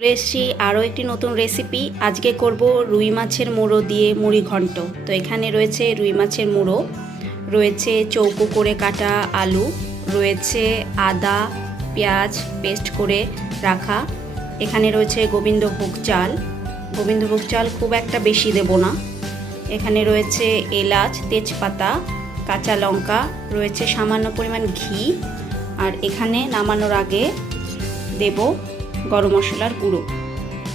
এসেছি আরও একটি নতুন রেসিপি। আজকে করব রুই মাছের মুড়ো দিয়ে মুড়ি ঘন্ট। তো এখানে রয়েছে রুই মাছের মুড়ো, রয়েছে চৌকো করে কাটা আলু, রয়েছে আদা পেঁয়াজ পেস্ট করে রাখা, এখানে রয়েছে গোবিন্দভোগ চাল। গোবিন্দভোগ চাল খুব একটা বেশি দেব না। এখানে রয়েছে এলাচ, তেজপাতা, কাঁচা লঙ্কা, রয়েছে সামান্য পরিমাণ ঘি, আর এখানে নামানোর আগে দেব গরম মশলার গুঁড়ো।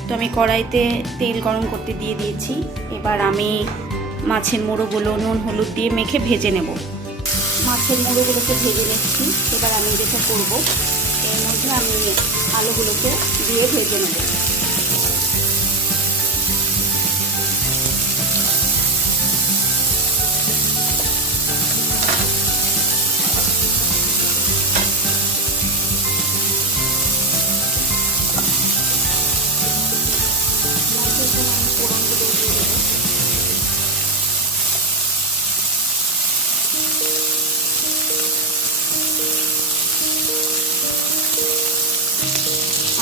তো আমি কড়াইতে তেল গরম করতে দিয়ে দিয়েছি। এবার আমি মাছের মুড়োগুলো নুন হলুদ দিয়ে মেখে ভেজে নেব। মাছের মুড়োগুলোকে ভেজে নিচ্ছি। এবার আমি যেটা করব, এর মধ্যে আমি আলুগুলোকে দিয়ে ভেজে নেব।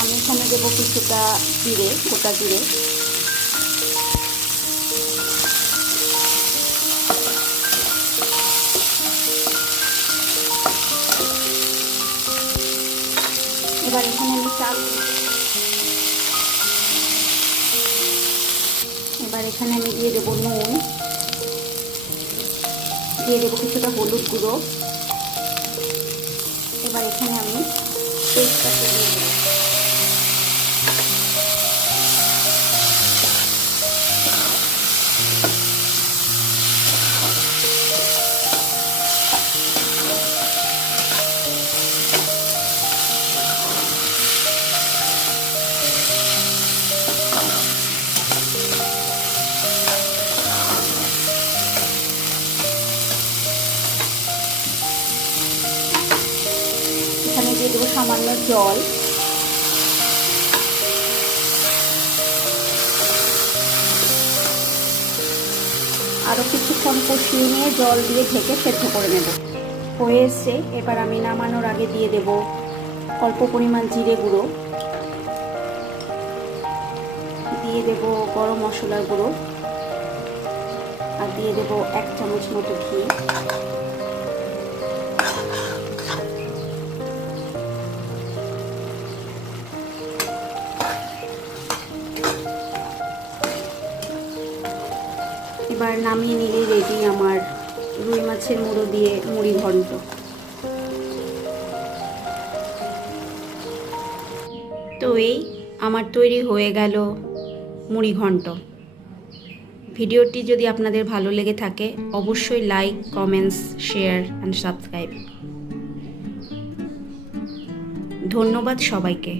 আমি এখানে দেবো কিছুটা জিরে, গোটা জিরে, এবার এখানে আমি দিয়ে দেবো নুন, দিয়ে দেবো কিছুটা হলুদ গুঁড়ো। এবার এখানে আমি পেস্টটাকে দিয়ে দেবো। এখানে দিয়ে দেবো সামান্য জল। আরও কিছুক্ষণ কষিয়ে নিয়ে জল দিয়ে ঢেকে সেদ্ধ করে নেব। হয়ে এসছে। এবার আমি নামানোর আগে দিয়ে দেব অল্প পরিমাণ জিরে গুঁড়ো, দিয়ে দেব গরম মশলার গুঁড়ো, আর দিয়ে দেব 1 চামচ মতো ঘি। এবার নামিয়ে নিলেই রেডি আমার রুই মাছের মুড়ো দিয়ে মুড়ি ঘন্ট। তো এই আমার তৈরি হয়ে গেল মুড়ি ঘন্ট। ভিডিওটি যদি আপনাদের ভালো লেগে থাকে অবশ্যই like, comments, share and subscribe. ধন্যবাদ সবাইকে।